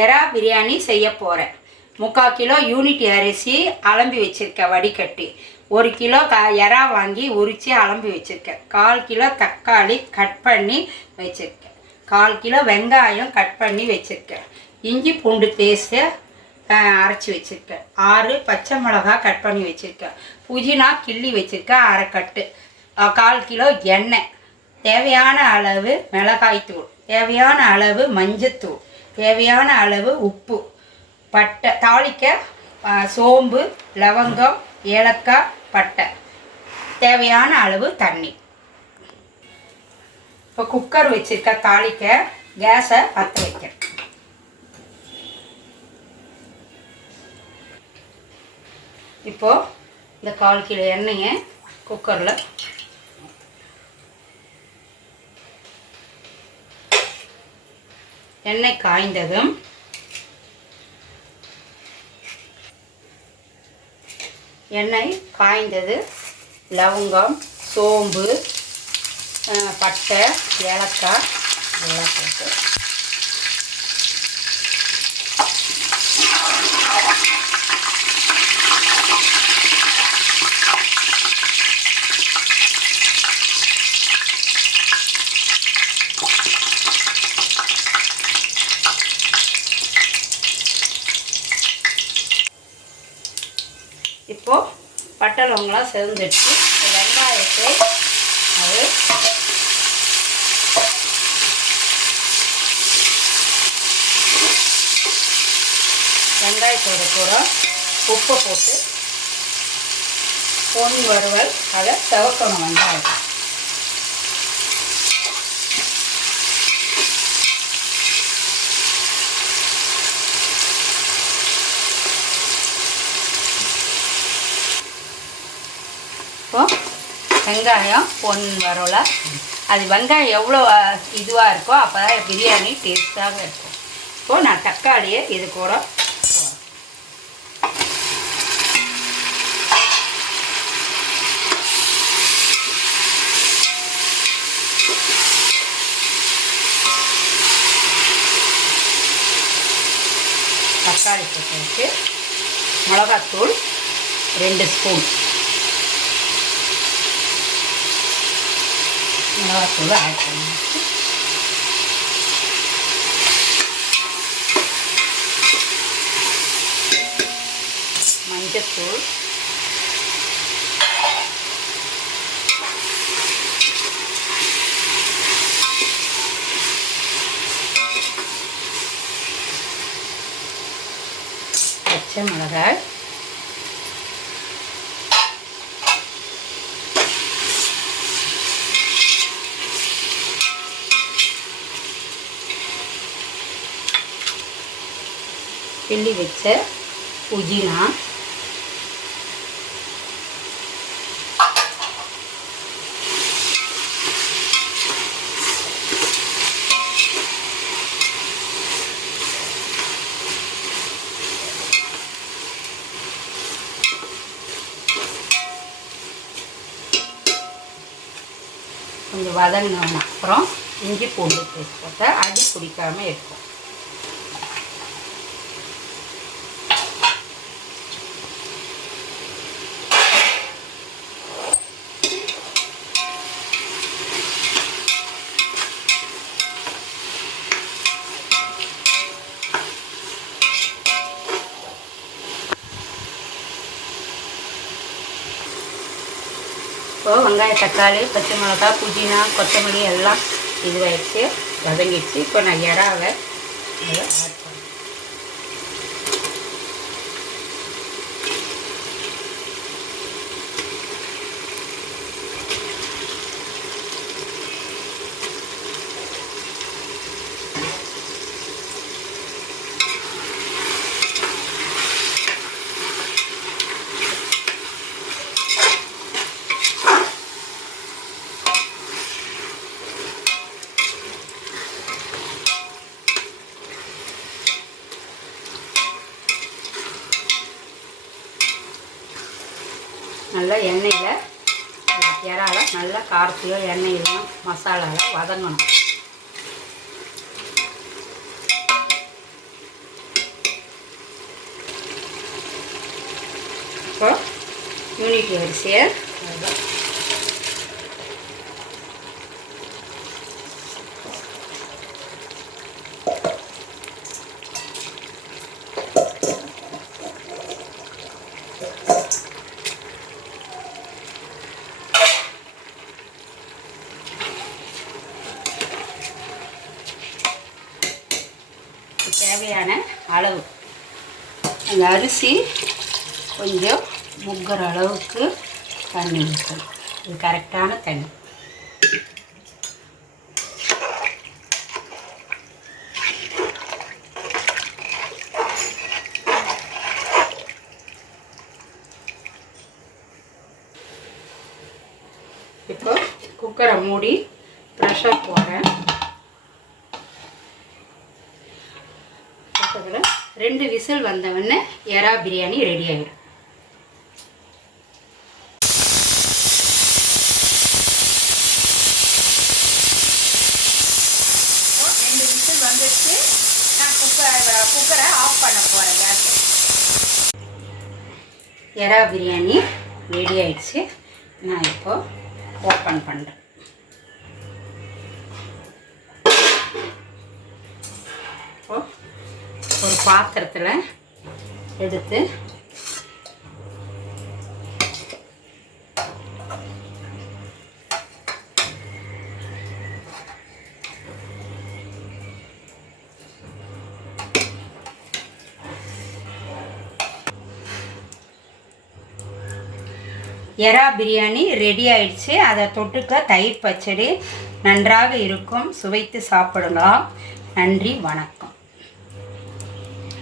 எறா பிரியாணி செய்ய போகிறேன் முக்கால் கிலோ யூனிட் அரிசி அலம்பி வச்சுருக்கேன் வடிகட்டி ஒரு கிலோ க எறா வாங்கி உரித்து அலம்பி வச்சுருக்கேன். கால் கிலோ தக்காளி கட் பண்ணி வச்சுருக்கேன். கால் கிலோ வெங்காயம் கட் பண்ணி வச்சுருக்கேன். இஞ்சி பூண்டு பேஸ்ட்டு அரைச்சி வச்சுருக்கேன். ஆறு பச்சை மிளகா கட் பண்ணி வச்சுருக்கேன். புதினா கிள்ளி வச்சுருக்கேன் அரைக்கட்டு கால் கிலோ எண்ணெய். தேவையான அளவு மிளகாய்த்தூள். தேவையான அளவு மஞ்சத்தூள். தேவையான அளவு உப்பு பட்டை தாளிக்க சோம்பு லவங்கம் ஏலக்காய் பட்டை. தேவையான அளவு தண்ணி. இப்போ குக்கர் வச்சுருக்க தாளிக்க கேஸை பற்ற வைக்கிறேன். இப்போது இந்த கால் கிலோ எண்ணெயை குக்கரில் எண்ணெய் காய்ந்ததும் எண்ணெய் காய்ந்தது. லவங்கம் சோம்பு பட்டை ஏலக்காய் இதெல்லாம் போட்டு இப்போது பட்டை லவங்கெலாம் செஞ்சிடுச்சு வெங்காயத்தை அது வெங்காயத்தோட பூரா உப்பை போட்டு பொன் வறுவல் அதை செவக்கணும் வெங்காயம் இப்போ வெங்காயம் பொன் வரோல. அது வெங்காயம் எவ்வளோ இதுவாக இருக்கோ அப்போ தான் பிரியாணி டேஸ்ட்டாக இருக்கும். இப்போது நான் தக்காளியை இது கூட தக்காளி போட்டு மிளகாத்தூள் ரெண்டு ஸ்பூன். மிளகாத்தூள் ஆட் பண்ணியாச்சு மஞ்சத்தூள் பச்சை மிளகாய் கிள்ளி வச்ச புதினா. கொஞ்சம் வதங்கினோம்னா அப்புறம் இஞ்சி பூண்டு பேஸ்ட் போட்டால் அடி பிடிக்காமல் இருக்கும் இப்போ வெங்காயம் தக்காளி பச்சை மிளகா புதினா கொத்தமல்லி எல்லாம் இதுவாகிடுச்சு வதங்கிடுச்சு. இப்போ நான் இறாவை அதில் நல்லா எண்ணெயில் இறால நல்லா காரத்தையோ எண்ணெயிலும் மசாலாவில் வதங்கணும். இப்போ யூனிட்டி அரிசியை தேவையான அளவு. அந்த அரிசி கொஞ்சம் முக்கிற அளவுக்கு தண்ணி ஊற்றணும். இது கரெக்டான தண்ணி. இப்போ குக்கரை மூடி ப்ரெஷர் போடுறேன். பக்கத்தில் ரெண்டு விசில் வந்தவொடனே எறா பிரியாணி ரெடி ஆகிடும் ரெண்டு விசில் வந்துச்சு நான் குக்கர் குக்கரை ஆஃப் பண்ண போகிறேன் கேஸ் எறா பிரியாணி ரெடி ஆயிடுச்சு. நான் இப்போ ஓப்பன் பண்ணுறேன் இப்போ ஒரு பாத்திரத்தில் எடுத்து எறா பிரியாணி ரெடி ஆயிடுச்சு. அதை தொட்டுக்க தயிர் பச்சடி நன்றாக இருக்கும். சுவைத்து சாப்பிடலாம். நன்றி வணக்கம்.